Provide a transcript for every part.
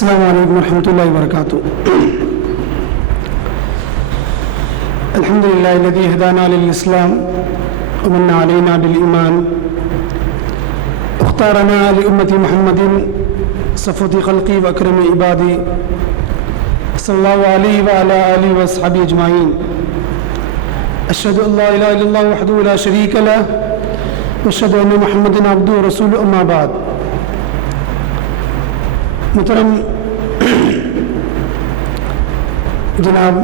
السلام علیکم ورحمۃ اللہ وبرکاتہ. الحمد للہ الذی ہدانا للاسلام ومن علینا بالایمان اختارنا لامت محمد صفوت خلقی واکرم عبادی صلی اللہ علیہ وعلی آلہ واصحابہ اجمعین. اشہد ان لا الہ الا اللہ وحدہ لا شریک لہ واشہد ان محمدا عبدہ ورسولہ. اما بعد. محترم جناب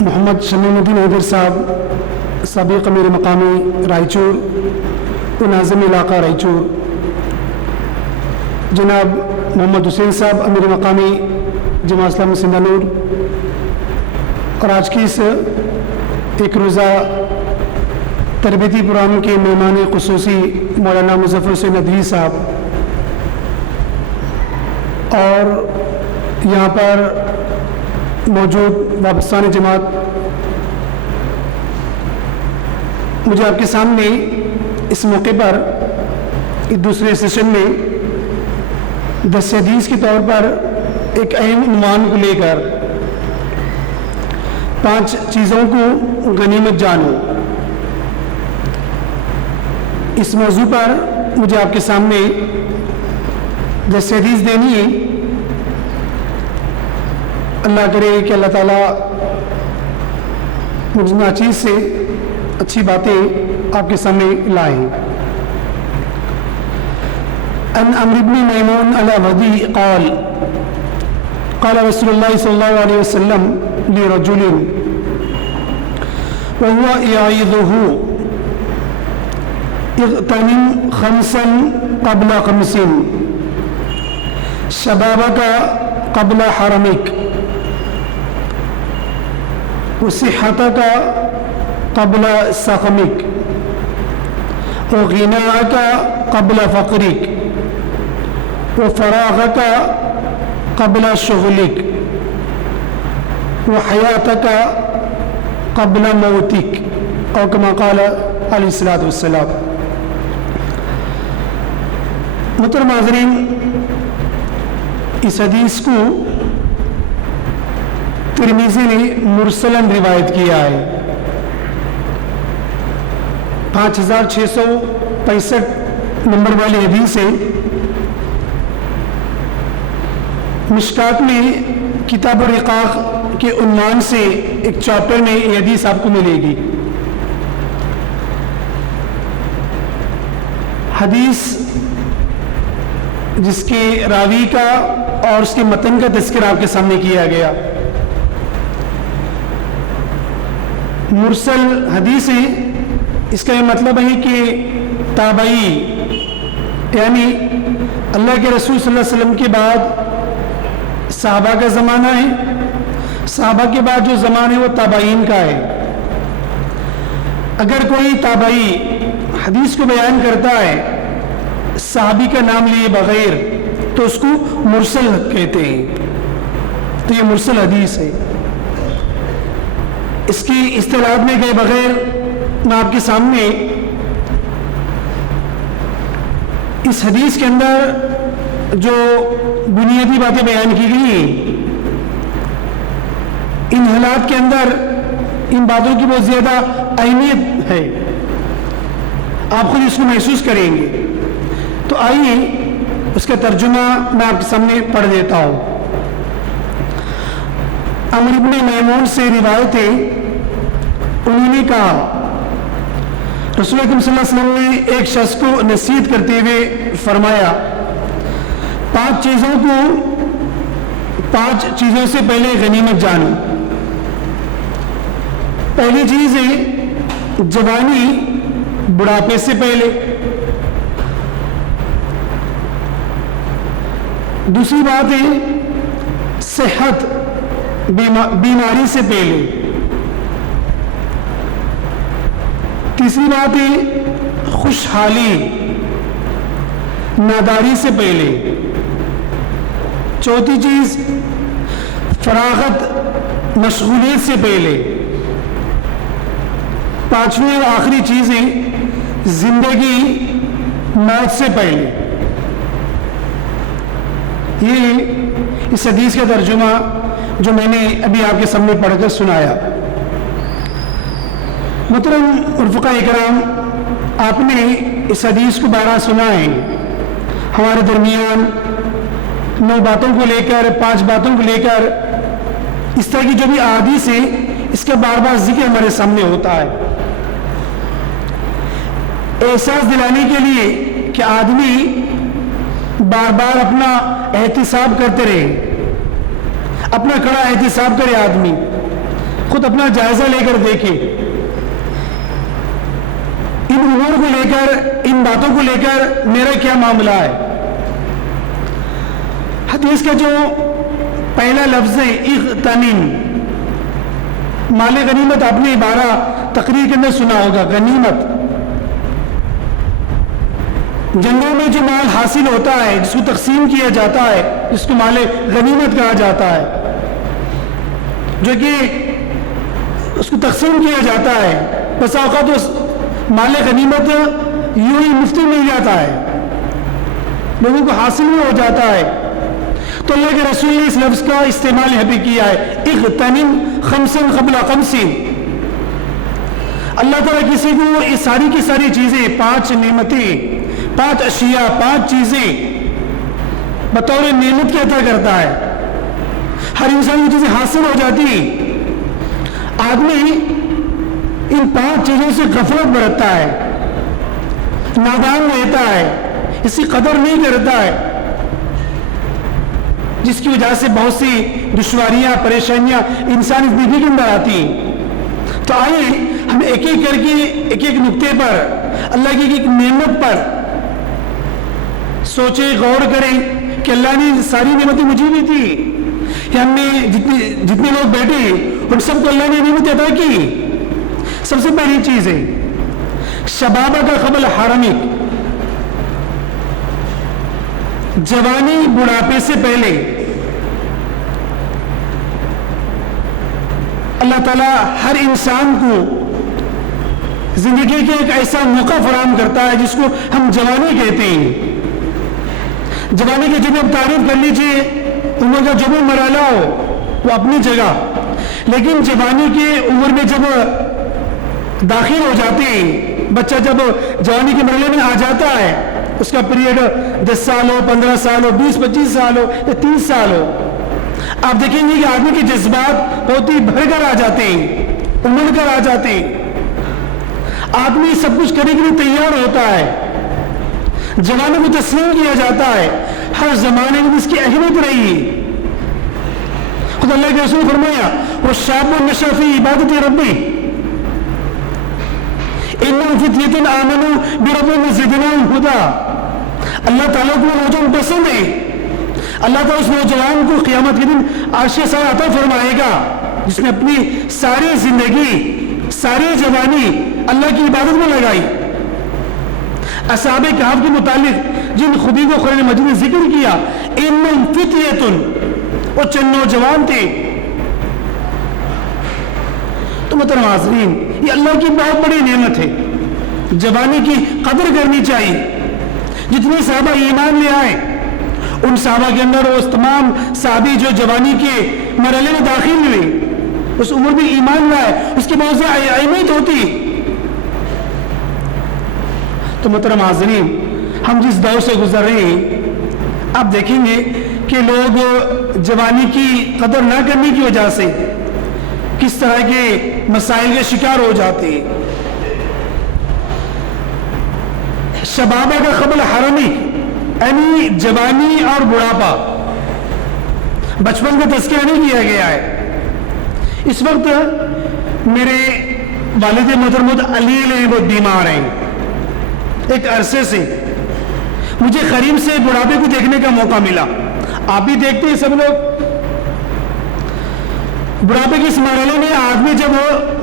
محمد شمیم الدین حیدر صاحب سابق امیر مقامی رائچور و ناظم علاقہ رائچور، جناب محمد حسین صاحب امیر مقامی جماعت اسلامی سندھ نور، اور آج کی اس ایک روزہ تربیتی پروگرام کے مہمان خصوصی مولانا مظفر حسین ندوی صاحب، اور یہاں پر موجود وابستان جماعت، مجھے آپ کے سامنے اس موقع پر ایک دوسرے سیشن میں دس حدیث کے طور پر ایک اہم عنوان کو لے کر 5 چیزوں کو غنیمت جانو، اس موضوع پر مجھے آپ کے سامنے دس حدیث دینی ہے. اللہ کرے کہ اللہ تعالیٰ مجھے ناچیز سے اچھی باتیں آپ کے سامنے لائیں. ان عمرو بن میمون العبدی قال قال رسول اللہ صلی اللہ علیہ وسلم لرجل وهو يعظه اغتنم 5 قبل 5 شبابك قبل حرمك وصحتك قبل سقمك وغناءك قبل فقرك وفراغك قبل شغلك وحياتك قبل موتك، او كما قال علیہ الصلوۃ والسلام. محترم حاضرین، اس حدیث کو ترمذی نے مرسلاً روایت کیا ہے. 5665 نمبر والی حدیث ہے. مشکات میں کتاب الرقاق کے عنوان سے ایک چیپٹر میں یہ حدیث آپ کو ملے گی. حدیث جس کے راوی کا اور اس کے متن کا تذکرہ آپ کے سامنے کیا گیا. مرسل حدیث ہے، اس کا یہ مطلب ہے کہ تابعی، یعنی اللہ کے رسول صلی اللہ علیہ وسلم کے بعد صحابہ کا زمانہ ہے، صحابہ کے بعد جو زمانہ ہے وہ تابعین کا ہے. اگر کوئی تابعی حدیث کو بیان کرتا ہے صحابی کا نام لیے بغیر تو اس کو مرسل کہتے ہیں. تو یہ مرسل حدیث ہے. اس کی اصطلاحات میں گئے بغیر میں آپ کے سامنے اس حدیث کے اندر جو بنیادی باتیں بیان کی گئی ہیں، ان حالات کے اندر ان باتوں کی بہت زیادہ اہمیت ہے، آپ خود اس کو محسوس کریں گے. تو آئیے اس کا ترجمہ میں آپ کے سامنے پڑھ دیتا ہوں. عمرو بن میمون سے روایت ہے، انہوں نے کہا رسول اکرم صلی اللہ علیہ وسلم نے ایک شخص کو نصیحت کرتے ہوئے فرمایا، 5 چیزوں سے پہلے غنیمت جانو. پہلی چیز ہے جوانی، بڑھاپے سے پہلے. دوسری بات ہے صحت، بیماری سے پہلے. تیسری بات ہے خوشحالی، ناداری سے پہلے. چوتھی چیز فراغت، مشغولیت سے پہلے. 5ویں اور آخری چیز ہے زندگی، موت سے پہلے. یہ اس حدیث کا ترجمہ جو میں نے ابھی آپ کے سامنے پڑھ کر سنایا. محترم رفقاء کرام، آپ نے اس حدیث کو بارہ سنا ہے. ہمارے درمیان 9 باتوں کو لے کر 5 باتوں کو لے کر اس طرح کی جو بھی احادیث ہے اس کا بار بار ذکر ہمارے سامنے ہوتا ہے، احساس دلانے کے لیے کہ آدمی بار بار اپنا احتساب کرتے رہے، اپنا کڑا احتساب کرے، آدمی خود اپنا جائزہ لے کر دیکھے، ان امور کو لے کر، ان باتوں کو لے کر میرا کیا معاملہ ہے. حدیث کا جو پہلا لفظ ہے اغتنم، مال غنیمت، آپ نے عبارہ تقریر کے اندر سنا ہوگا. غنیمت جنگوں میں جو مال حاصل ہوتا ہے، جس کو تقسیم کیا جاتا ہے، جس کو مال غنیمت کہا جاتا ہے، جو کہ اس کو تقسیم کیا جاتا ہے. بس اوقات اس مال غنیمت یوں ہی مفت مل جاتا ہے، لوگوں کو حاصل نہیں ہو جاتا ہے. تو اللہ کے رسول نے اس لفظ کا استعمال یہاں پہ کیا ہے، اغتنم خمسن قبل خمسین. اللہ تعالیٰ کسی کو یہ ساری کی ساری چیزیں، 5 نعمتیں، 5 اشیاء، 5 چیزیں بطور نعمت کے عطا کرتا ہے. ہر انسان کی چیزیں حاصل ہو جاتی ہیں، آدمی ان 5 چیزوں سے غفلت برتتا ہے، نادان رہتا ہے، اس کی قدر نہیں کرتا ہے، جس کی وجہ سے بہت سی دشواریاں، پریشانیاں انسانی زندگی کے اندر آتی ہیں. تو آئیے ہم ایک ایک کر کے ایک ایک نقطے پر، اللہ کی ایک نعمت پر سوچیں، غور کریں کہ اللہ نے ساری نعمتیں مجھے بھی تھی، کہ ہم نے جتنے لوگ بیٹھے ان سب کو اللہ نے نعمت عطا کی. سب سے پہلی چیز ہے شبابہ کا قبل حرمک، جوانی بڑھاپے سے پہلے اللہ تعالیٰ ہر انسان کو زندگی کے ایک ایسا موقع فراہم کرتا ہے جس کو ہم جوانی کہتے ہیں. جوانی کی جب آپ تعریف کر لیجئے، عمر کا جو بھی مرحلہ ہو وہ اپنی جگہ، لیکن جوانی کے عمر میں جب داخل ہو جاتے ہیں، بچہ جب جوانی کے مرحلے میں آ جاتا ہے، اس کا پیریڈ 10 سال ہو، 15 سال ہو، 20-25 سال ہو یا 30 سال ہو، آپ دیکھیں گے کہ آدمی کے جذبات بہت ہی بھر کر آ جاتے ہیں، امڑ کر آ جاتے ہیں. آدمی سب کچھ کرنے کے لیے تیار ہوتا ہے، جوانی کو تسلیم کیا جاتا ہے. ہر زمانے میں اس کی اہمیت رہی ہے. خود اللہ کے رسول نے فرمایا وَالشَّابُ نَشَأَ فِي عِبَادَةِ رَبِّهِ إِنَّهُمْ فِتْيَةٌ آمَنُوا بِرَبِّهِمْ وَزِدْنَاهُمْ هُدًى. اللہ تعالیٰ کو نوجوان پسند ہے. اللہ تعالیٰ اس نوجوان کو قیامت کے دن عرش سایہ عطا فرمائے گا جس نے اپنی ساری زندگی، ساری جوانی اللہ کی عبادت میں لگائی. اصحاب کہف کے متعلق جن خودی کو قرآن مجید نے ذکر کیا، انہم فتیتن، وہ چند نوجوان تھے. تو محترم حاضرین، یہ اللہ کی بہت بڑی نعمت ہے، جوانی کی قدر کرنی چاہیے. جتنے صحابہ ایمان لے آئے، ان صحابہ کے اندر وہ تمام صحابی جو جوانی کے مرحلے میں داخل ہوئے، اس عمر میں ایمان لائے، اس کی بہت سے اہمیت ہوتی. تو محترم حاضرین، ہم جس دور سے گزر رہے ہیں، آپ دیکھیں گے کہ لوگ جوانی کی قدر نہ کرنے کی وجہ سے کس طرح کے مسائل کے شکار ہو جاتے ہیں. شبابہ کا قبل حرمی، یعنی جوانی اور بڑھاپا، بچپن کا تذکرہ نہیں کیا گیا ہے. اس وقت میرے والد محترم علیل ہیں، وہ بیمار ہیں. ایک عرصے سے مجھے قریب سے بڑھاپے کو دیکھنے کا موقع ملا. آپ بھی دیکھتے ہیں سب لوگ، بڑھاپے کے اس مرحلے میں آدمی جب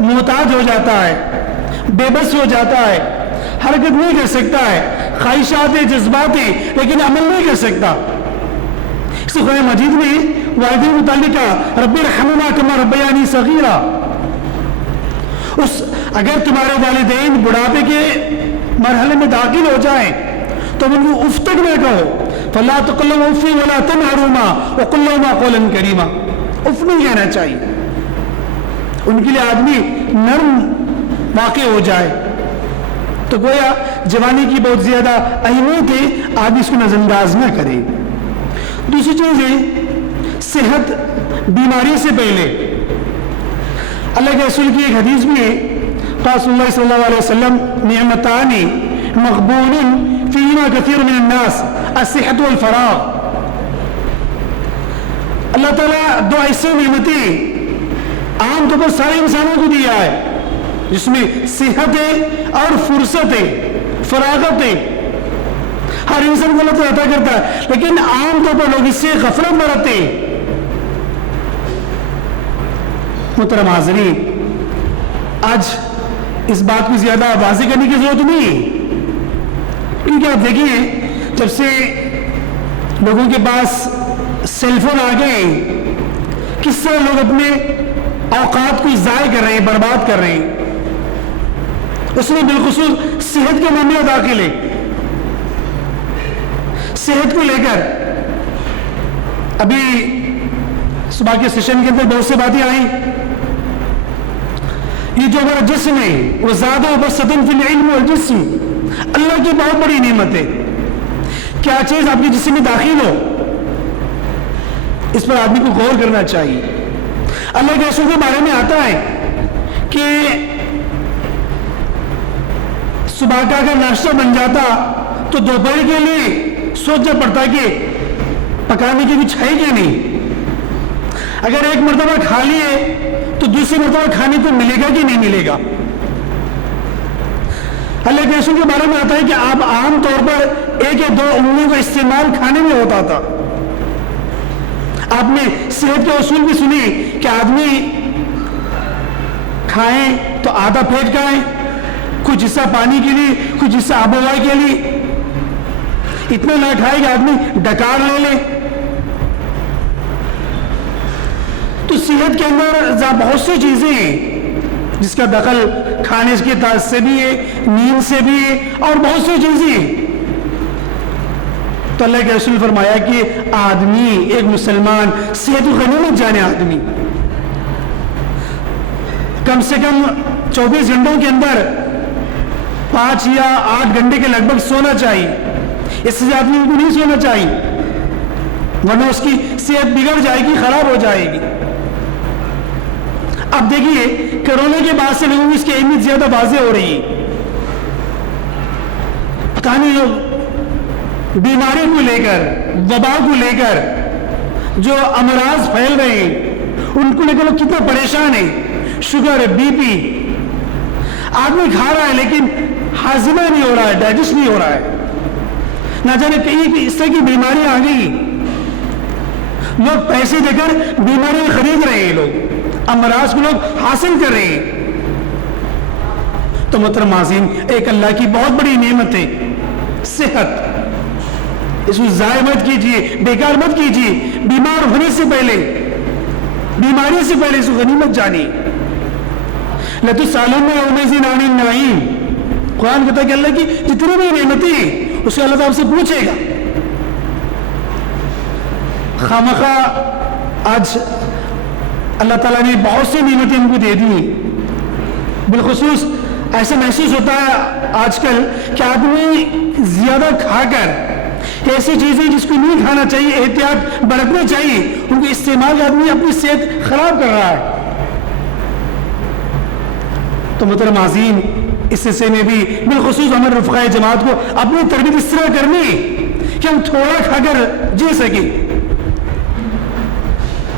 محتاج ہو جاتا ہے، بے بس ہو جاتا ہے، حرکت نہیں کر سکتا ہے، خواہشات ہیں، جذبات ہیں، لیکن عمل نہیں کر سکتا. اس قرآن مجید میں والدین متعلق رب ارحمہما کما ربیانی صغیرا. اگر تمہارے والدین بڑھاپے کے مرحلے میں داخل ہو جائیں تو ان کو اف تک نہ کہو، فلا تقل لهما اف ولا تنهرهما وقل لهما قولا کریما. اف نہیں کہنا چاہیے، ان کے لیے آدمی نرم واقع ہو جائے. تو گویا جوانی کی بہت زیادہ اہمیت ہے، آدمی اس کو نظر انداز نہ کرے. دوسری چیز ہے صحت بیماری سے پہلے. اللہ کے رسول کی ایک حدیث میں ہے، رسول اللہ صلی اللہ علیہ وسلم نعمتان مغبون فیہما کثیر من الناس الصحت والفراغ. اللہ تعالیٰ دو ایسے نعمتیں عام طور پر سارے انسانوں کو دیا ہے، جس میں صحت ہے اور فرصت ہے، فراغت ہے. ہر انسان کو اللہ تعالیٰ عطا کرتا ہے، لیکن عام طور پر لوگ اس سے غفلت برتتے ہیں. محترم حاضرین، آج اس بات کو زیادہ واضح کرنے کی ضرورت نہیں ہے، کیونکہ آپ دیکھیے جب سے لوگوں کے پاس سیل فون آ گئے، کس طرح لوگ اپنے اوقات کو ضائع کر رہے ہیں، برباد کر رہے ہیں. اس میں بالخصوص صحت کے معاملے داخل ہے. صحت کو لے کر ابھی صبح کے سیشن کے اندر بہت سی باتیں آئیں. یہ جو ہمارا جسم ہے وہ زیادہ وبسطن فی العلم والجسم، اللہ کی بہت بڑی نعمت ہے. کیا چیز آپ کے جسم میں داخل ہو، اس پر آدمی کو غور کرنا چاہیے. اللہ کے رسول کے بارے میں آتا ہے کہ صبح کا اگر ناشتہ بن جاتا تو دوپہر کے لیے سوچنا پڑتا کہ پکانے کی کچھ ہے کہ نہیں. اگر ایک مرتبہ کھا لیے تو دوسری مرتبہ کھانے کو ملے گا کہ نہیں ملے گا. اللہ کے رسول کے بارے میں آتا ہے کہ آپ عام طور پر 1 یا 2 انگلیوں کا استعمال کھانے میں ہوتا تھا. آپ نے صحت کے اصول بھی سنی کہ آدمی کھائیں تو آدھا پیٹ کھائیں، کچھ حصہ پانی کے لیے، کچھ حصہ آب و ہوا کے لیے. اتنا نہ کھائے کہ آدمی ڈکار لے لے. تو صحت کے اندر بہت سی چیزیں ہیں جس کا دخل کھانے کے طرز سے بھی ہے، نیند سے بھی ہے، اور بہت سی چیزیں ہیں. تو اللہ کے رسول فرمایا کہ آدمی، ایک مسلمان صحت و غنیمت جانے آدمی کم سے کم 24 گھنٹوں کے اندر 5 یا 8 گھنٹے کے لگ بھگ سونا چاہیے. اس سے آدمی کو نہیں سونا چاہیے، ورنہ اس کی صحت بگڑ جائے گی، خراب ہو جائے گی. اب دیکھیے کرونا کے بعد سے لوگوں کی اس کی اہمیت زیادہ واضح ہو رہی ہے. پتہ نہیں لوگ بیماری کو لے کر، وبا کو لے کر جو امراض پھیل رہے ہیں ان کو لے کر لوگ کتنا پریشان ہیں. شوگر، بی پی، آدمی کھا رہا ہے لیکن ہاضمہ نہیں ہو رہا ہے، ڈائجسٹ نہیں ہو رہا ہے. نہ جانے کہیں اس طرح کی بیماریاں آ گئی. لوگ پیسے دے کر بیماریاں خرید رہے ہیں، لوگ امراض کو لوگ حاصل کر رہے ہیں. تو محترم عظیم، ایک اللہ کی بہت بڑی نعمت ہے صحت. اس کو ضائع مت کیجیے، بیکار مت کیجیے. بیمار ہونے سے پہلے، بیماری سے پہلے اس کو غنیمت جانی. لَتُسْأَلُنَّ يَوْمَئِذٍ عَنِ النَّعِيمِ. قرآن کہتا ہے کہ اللہ کی جتنی بھی نعمتیں ہیں اسے اللہ تعالیٰ سے پوچھے گا. خامخواہ آج اللہ تعالیٰ نے بہت سی نعمتیں ہم کو دے دی. بالخصوص ایسا محسوس ہوتا ہے آج کل کہ آدمی زیادہ کھا کر ایسی چیزیں جس کو نہیں کھانا چاہیے، احتیاط برتنا چاہیے، ان کو استعمال آدمی اپنی صحت خراب کر رہا ہے. تو محترم عظیم، اس سلسلے میں بھی بالخصوص ہمارے رفقائے جماعت کو اپنی تربیت اس طرح کرنی کہ ہم تھوڑا کھا کر جی سکیں.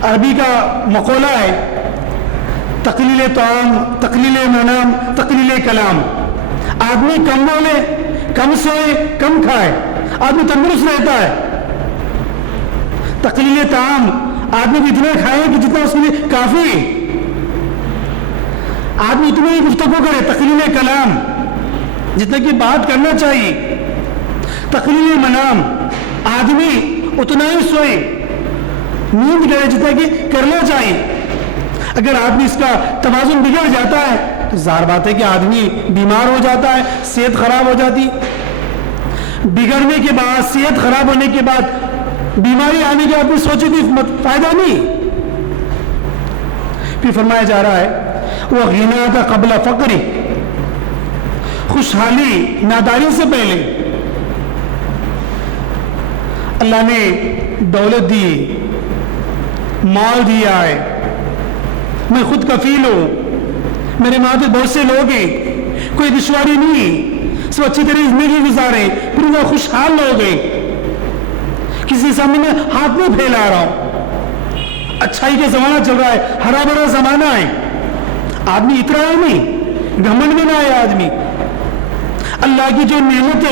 عربی کا مقولہ ہے تقلیل طعام تقلیل منام تقلیل کلام. آدمی کم بولے، کم سوئے، کم کھائے، آدمی تندرست رہتا ہے. تقلیل طعام، آدمی اتنا کھائے کہ جتنا اس کے لیے کافی ہے. آدمی اتنا ہی گفتگو کرے. تقلیل کلام، جتنا کی بات کرنا چاہیے. تقلیل منام، آدمی اتنا ہی سوئے، نیند کرے جتنا کہ کرنا چاہیے. اگر آدمی اس کا توازن بگڑ جاتا ہے تو ظاہر بات ہے کہ آدمی بیمار ہو جاتا ہے، صحت خراب ہو جاتی. بگڑنے کے بعد، صحت خراب ہونے کے بعد، بیماری آنے کے بعد بھی سوچے کوئی فائدہ نہیں. پھر فرمایا جا رہا ہے وہ غنا کا قبل فقری، خوشحالی ناداری سے پہلے. اللہ نے دولت دی، مال دیا ہے، میں خود کفیل ہوں، میرے ماں پہ بہت سے لوگ ہیں، کوئی دشواری نہیں، سب اچھی طرح زندگی گزارے، پورا خوشحال لوگ ہیں، کسی سامنے میں ہاتھ نہیں پھیلا رہا ہوں، اچھائی کا زمانہ چل رہا ہے، ہرا بھرا زمانہ ہے. آدمی اترا ہے نہیں، گھمنڈ میں نہ آئے آدمی. اللہ کی جو نعمت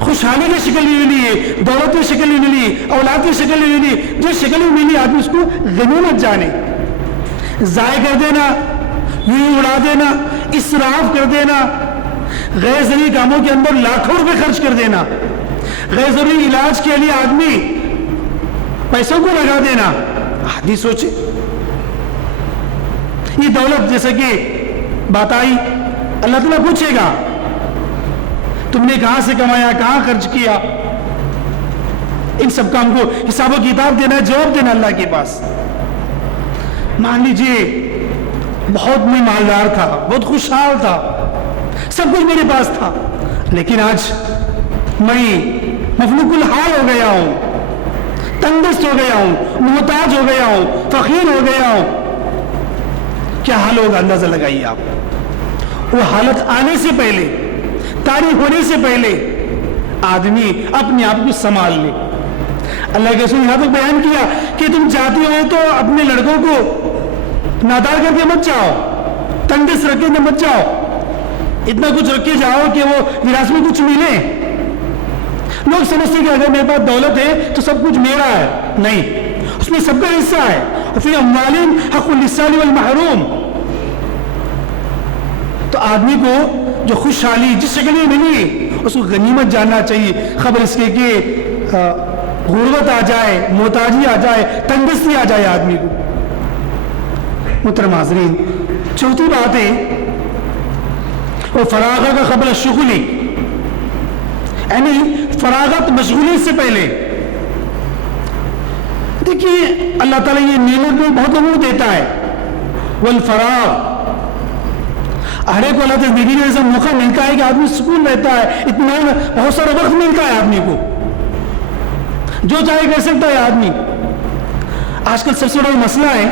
خوشحالی کی شکل میں ملی ہے، دولت کی شکل میں ملی، اولاد کی شکل میں ملی، جو شکل میں ملی آدمی اس کو غنیمت جانے. ضائع کر دینا، یوں اڑا دینا، اسراف کر دینا، غیر ضروری کاموں کے اندر لاکھوں روپے خرچ کر دینا، غیر ضروری علاج کے لیے آدمی پیسوں کو لگا دینا. آدمی سوچے یہ دولت جیسے کہ بات آئی، اللہ تعالیٰ پوچھے گا تم نے کہاں سے کمایا، کہاں خرچ کیا. ان سب کام کو حساب و کتاب دینا، جواب دینا اللہ کے پاس. مان لیجئے بہت میں مالدار تھا، بہت خوشحال تھا، سب کچھ میرے پاس تھا، لیکن آج میں مفلوق الحال ہو گیا ہوں، تنگست ہو گیا ہوں، محتاج ہو گیا ہوں، فقیر ہو گیا ہوں. کیا حال ہوگا اندازہ لگائیے آپ. وہ حالت آنے سے پہلے، تاریخ ہونے سے پہلے آدمی اپنے آپ کو سنبھال لے. اللہ کے رسول یہاں تک بیان کیا کہ تم چاہتے ہو تو اپنے لڑکوں کو نادار کر کے مت جاؤ، تنگست رکھ کے مت جاؤ، اتنا کچھ رکھ کے جاؤ کہ وہ وراثت میں کچھ ملے. لوگ سمجھتے ہیں کہ اگر میرے پاس دولت ہے تو سب کچھ میرا ہے. نہیں، اس میں سب کا حصہ ہے. وفی اموالہم حق للسائل والمحروم. تو آدمی کو جو خوشحالی جس شکل میں ملی اس کو غنیمت جاننا چاہیے. خبر اس کے کہ غربت آ جائے، محتاجی آ جائے، تنگستی آ جائے آدمی کو. محترم حاضرین، چوتھی بات ہے وہ فراغت کا قبل الشغل، یعنی فراغت مشغولیت سے پہلے. دیکھیے اللہ تعالیٰ یہ نعمت میں بہت لوگوں کو دیتا ہے. والفراغ، ہر ایک کو اللہ تعالیٰ زندگی میں ایسا موقع ملتا ہے کہ آدمی سکون رہتا ہے، اطمینان، بہت سارا وقت ملتا ہے آدمی کو، جو چاہے کر سکتا ہے آدمی. آج کل سب سے بڑا مسئلہ ہے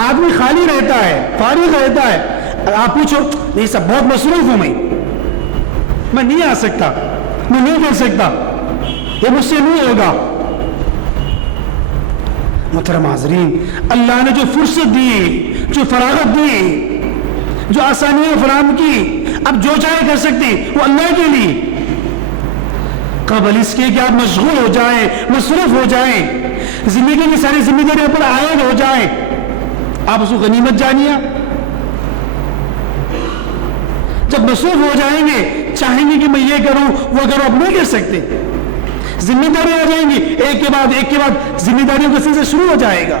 آدمی خالی رہتا ہے، فارغ رہتا ہے. آپ پوچھو نہیں سب بہت مصروف ہوں، میں نہیں آ سکتا، میں نہیں کر سکتا، یہ مجھ سے نہیں ہوگا. محترم حاضرین، اللہ نے جو فرصت دی، جو فراغت دی، جو آسانیاں فراہم کی، اب جو چاہے کر سکتے وہ اللہ کے لیے. قبل اس کے کہ آپ مشغول ہو جائیں، مصروف ہو جائیں، زندگی کی ساری ذمہ داریوں پر عائد ہو جائیں، آپ اس کو غنیمت جانیے. جب مصروف ہو جائیں گے، چاہیں گے کہ میں یہ کروں وہ کروں، آپ نہیں کر سکتے. ذمہ داری آ جائیں گی، ایک کے بعد ذمہ داریوں کا سلسلہ شروع ہو جائے گا.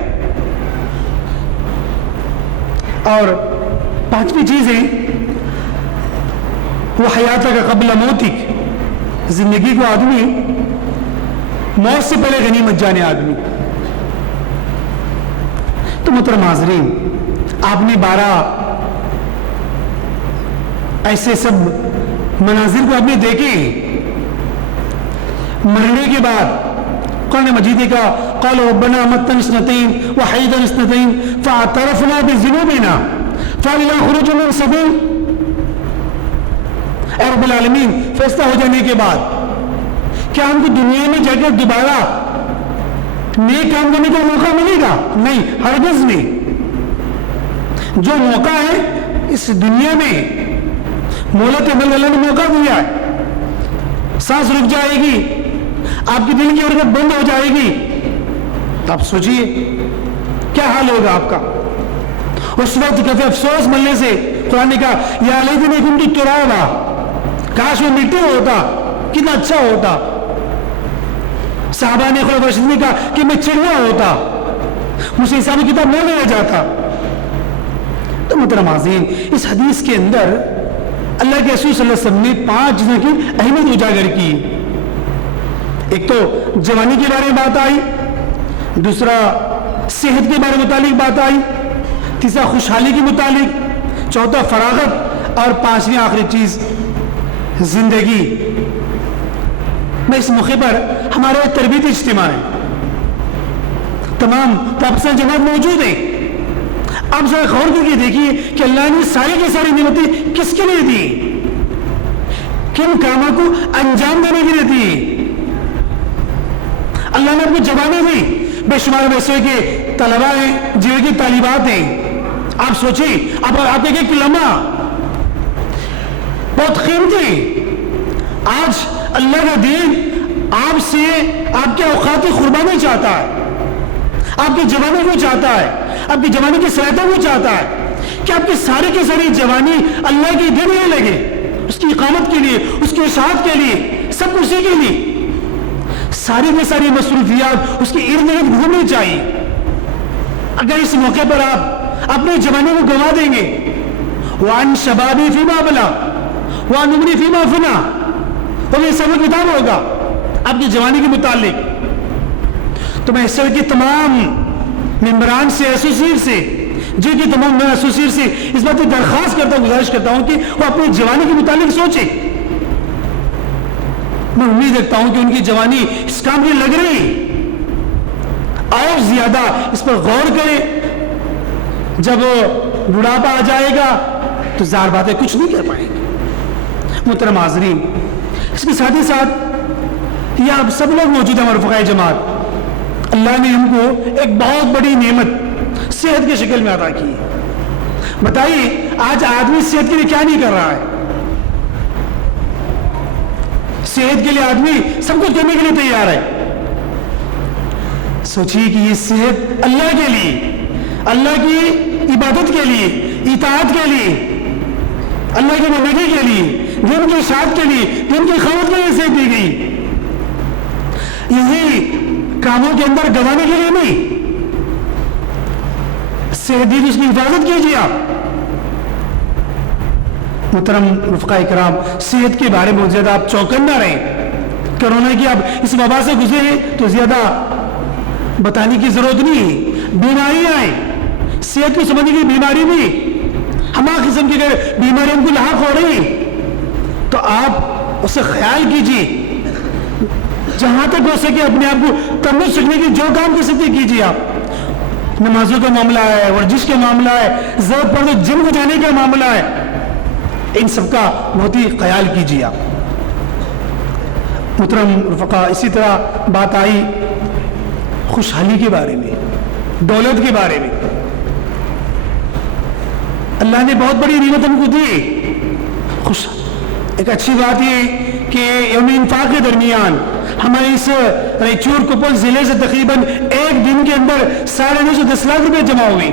اور پانچویں چیز ہے وہ حیات کا قبل موتک، زندگی کو آدمی موت سے پہلے غنیمت جانے آدمی. تو محترم حاضرین، آپ نے 12 ایسے سب مناظر کو آپ نے دیکھے. مرنے کے بعد قرآن مجید کا قال ربنا متنا اثنتين وحيدا اثنتين فاعترفنا بذنوبنا فهل الى خروج من سبيل. اے رب العالمین، فیصلہ ہو جانے کے بعد کیا ہم کو دنیا میں جا کر دوبارہ نیک کام کرنے کا موقع ملے گا؟ نہیں، ہرگز نہیں. جو موقع ہے اس دنیا میں مہلت عمل اللہ نے موقع دیا ہے. سانس رک جائے گی، آپ کی دل کی حرکت بند ہو جائے گی، تو آپ سوچئے کیا حال ہوگا آپ کا. اس وقت کافی افسوس ملنے سے قرآن نے کہا یا لیتنی کنت ترابا، کاش وہ مٹی ہوتا، کتنا اچھا ہوتا. صحابہ نے خلفائے راشدین نے کہا کہ میں چڑیا ہوتا، مجھ سے حساب کتاب نہ لیا جاتا. تو محترم حاضرین، اس حدیث کے اندر اللہ کے رسول صلی اللہ علیہ وسلم نے 5 چیزوں کی اہمیت اجاگر کی. ایک تو جوانی کے بارے میں بات آئی، دوسرا صحت کے بارے میں متعلق بات آئی، تیسرا خوشحالی کے متعلق، چوتھا فراغت، اور پانچویں آخری چیز زندگی۔ میں اس موقع پر ہمارا تربیتی اجتماع ہے، تمام پاکستان جماعت موجود ہے۔ آپ ذرا غور کر کے دیکھیے کہ اللہ نے ساری کی ساری نعمتیں کس کے لیے دی، کن کاموں کو انجام دینے کے لیے دی۔ اللہ نے اپنی زبانیں دی، بے شمار ویسے کے طلباء ہیں، جیو کی طالبات ہیں۔ آپ سوچیں، آپ ایک لمحہ بہت قیمتی۔ آج اللہ کا دین آپ سے آپ کے اوقات کی قربانی چاہتا ہے، آپ کی جوانی کو چاہتا ہے، آپ کی جوانی کی صلاحیتوں کو چاہتا ہے کہ آپ کی ساری کی ساری جوانی اللہ کی دین میں لگے، اس کی اقامت کے لیے، اس کی اشاعت کے لیے، سب کچھ کے لیے۔ ساری کی ساری مصروفیات اس کی ارد گرد گھومنی چاہیے۔ اگر اس موقع پر آپ اپنی جوانی کو گنوا دیں گے، وَعَنْ شَبَابِي فِيمَا بَلَا وَعَنْ عُمْرِي فِيمَا فَنَا، اور یہ سب کتاب ہوگا آپ کی جوانی کے متعلق۔ تو میں اس طرح کی تمام ممبران سے، ایسوسیٹ سے، جن کی تمام ایسوسیٹ سے اس بات کی درخواست کرتا ہوں، گزارش کرتا ہوں کہ وہ اپنی جوانی کے متعلق سوچیں۔ میں امید رکھتا ہوں کہ ان کی جوانی اس کام کی لگ رہی، اور زیادہ اس پر غور کریں۔ جب بڑھاپا آ جائے گا تو ظاہر بات ہے کچھ نہیں کر پائیں گے۔ محترم حاضرین، اس کے ساتھ ہی ساتھ یہ آپ سب لوگ موجود ہیں، ہمارے فقائے جماعت، اللہ نے ہم کو ایک بہت بڑی نعمت صحت کی شکل میں عطا کی ہے۔ بتائیے آج آدمی صحت کے لیے کیا نہیں کر رہا ہے؟ صحت کے لیے آدمی سب کچھ کرنے کے لیے تیار ہے۔ سوچیے کہ یہ صحت اللہ کے لیے، اللہ کی عبادت کے لیے، اطاعت کے لیے، اللہ کی بندگی کے لیے، دین کی اشاعت کے لیے، دین کی اقامت کے لیے صحت دی گئی۔ یہی کاموں کے اندر گوانے کے لیے نہیں، صحت دی، اس کی حفاظت کیجیے آپ۔ محترم رفقائے کرام، صحت کے بارے میں زیادہ آپ چوکن نہ رہیں۔ کرونا کی آپ اس وبا سے گزرے ہیں تو زیادہ بتانے کی ضرورت نہیں ہے۔ بیماریاں ہیں، صحت کو سمجھنے کی بیماری بھی، ہمارے قسم کی اگر بیماری ان کو لاحق ہو رہی تو آپ اس سے خیال کیجیے، جہاں تک ہو سکے اپنے آپ کو تندرست رکھنے کی جو کام کر سکتے کیجیے آپ۔ نمازوں کا معاملہ ہے، ورزش کا معاملہ ہے، ضرورت پڑے تو جم کو جانے کا معاملہ ہے، ان سب کا بہت ہی خیال کیجیے آپ۔ محترم رفقا، اسی طرح بات آئی خوشحالی کے بارے میں، دولت کے بارے میں۔ اللہ نے بہت بڑی نعمت ہم کو دی، ایک اچھی بات یہ کہ یوم انفاق کے درمیان ہمارے اس رائچور کوپل ضلع سے تقریباً ایک دن کے اندر 910 لاکھ روپے جمع ہوئے۔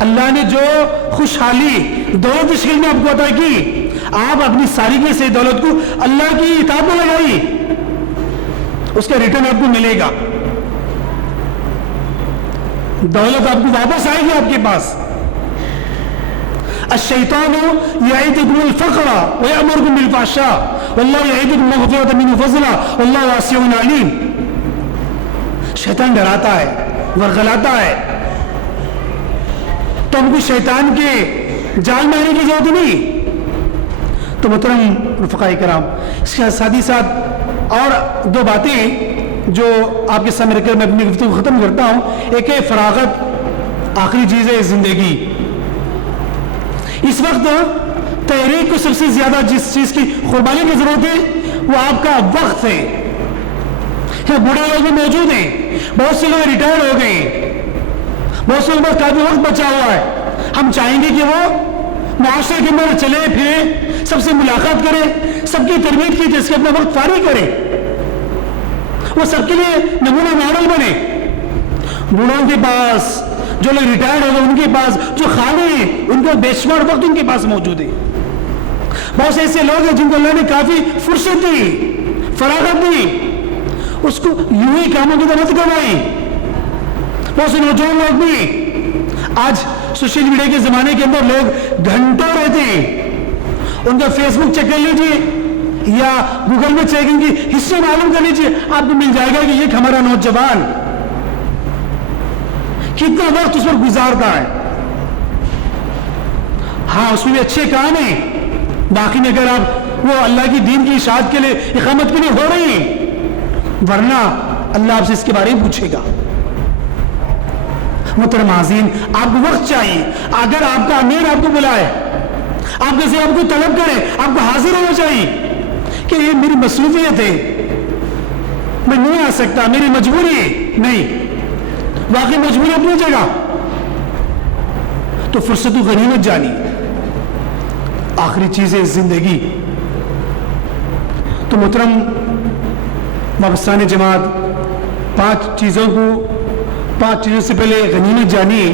اللہ نے جو خوشحالی دولت کی شکل میں آپ کو عطا کی، آپ اپنی ساری کی صحیح دولت کو اللہ کی اطاعت میں لگائیے، اس کا ریٹرن آپ کو ملے گا، دولت آپ کو واپس آئے گی آپ کے پاس۔ الشیطان یعدکم الفقر ویأمرکم بالفحشاء واللہ یعدکم مغفرۃ منہ وفضلا واللہ واسع علیم۔ شیطان ڈراتا ہے، ورغلاتا ہے، تو ہم کو شیطان کے جال میں آنے کی ضرورت نہیں۔ تو محترم رفقائے کرام، اس کے ساتھ ہی ساتھ اور دو باتیں جو آپ کے سامنے رکھ کر میں اپنی گفتگو ختم کرتا ہوں۔ ایک ہے فراغت، آخری چیز ہے زندگی۔ اس وقت تحریک کو سب سے زیادہ جس چیز کی قربانی کی ضرورت ہے وہ آپ کا وقت ہے۔ یہاں بوڑھے لوگ بھی موجود ہیں، بہت سے لوگ ریٹائر ہو گئے ہیں، بہت سے لوگ پاس کافی وقت بچا ہوا ہے۔ ہم چاہیں گے کہ وہ معاشرے کے اندر چلے پھرے، سب سے ملاقات کرے، سب کی تربیت کی، جس کے اپنا وقت فارغ کرے، وہ سب کے لیے نمونہ ماڈل بنے۔ بوڑھوں کے پاس، جو لوگ ریٹائر ہو گئے ان کے پاس جو خالی ہیں، ان کو بے شمار وقت ان کے پاس موجود ہے۔ بہت سے ایسے لوگ ہیں جن کو اللہ نے کافی فرصت دی، فراغت دی، اس کو یوں ہی کاموں کی طرف کروائی۔ بہت سے نوجوان لوگ بھی آج سوشل میڈیا کے زمانے کے اندر لوگ گھنٹوں رہتے ہیں، ان کا فیس بک چیک کر لیجیے، یا گوگل میں چیکنگ کی ہسٹری معلوم کر لیجیے, آپ کو مل جائے گا کہ یہ ہمارا نوجوان کتنا وقت اس پر گزارتا ہے. ہاں اس میں بھی اچھے کام ہیں, باقی میں اگر آپ وہ اللہ کی دین کی اشاعت کے لیے اقامت کے لیے ہو رہی ہیں, ورنہ اللہ آپ سے اس کے بارے میں پوچھے گا. محترم حاضرین, آپ کو وقت چاہیے. اگر آپ کا امیر آپ کو بلائے, آپ کیسے آپ کو طلب کرے, آپ کو حاضر ہونا چاہیے کہ یہ میری مصروفیت ہے, میں نہیں آ سکتا, میری مجبوری ہے. نہیں, واقعی مجبوری اپنی جگہ, تو فرصت و غنیمت جانی. آخری چیز ہے زندگی. تو محترم وابستان جماعت, پانچ چیزوں سے پہلے غنیمت جانیے.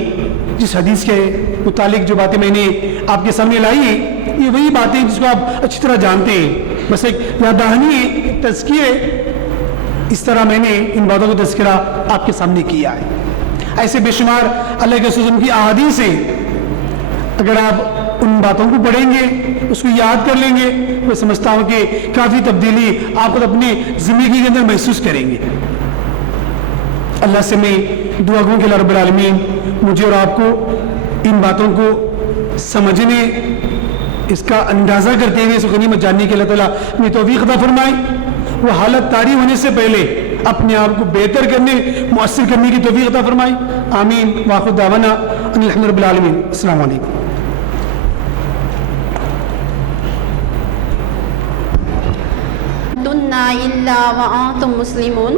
جس حدیث کے متعلق جو باتیں میں نے آپ کے سامنے لائی ہیں, یہ وہی باتیں جس کو آپ اچھی طرح جانتے ہیں, بس ایک یاد دہانی ہے, ایک تذکیہ. اس طرح میں نے ان باتوں کا تذکرہ آپ کے سامنے کیا ہے. ایسے بے شمار اللہ کے رسول کی احادیث ہیں, اگر آپ ان باتوں کو پڑھیں گے, اس کو یاد کر لیں گے, میں سمجھتا ہوں کہ کافی تبدیلی آپ خود اپنی زندگی کے اندر محسوس کریں گے. اللہ سے میں دعا کروں کہ اللہ رب العالمین مجھے اور آپ کو ان باتوں کو سمجھنے, اس کا اندازہ کرتے ہوئے اس غنیمت جاننے کے اللہ تعالیٰ میں توفیق عطا فرمائے. وہ حالت طاری ہونے سے پہلے اپنے آپ کو بہتر کرنے, مؤثر کرنے کی توفیق عطا فرمائے. آمین. وآخر دعوانا ان الحمد رب العالمین. السلام علیکم. إلا وأنتم مسلمون.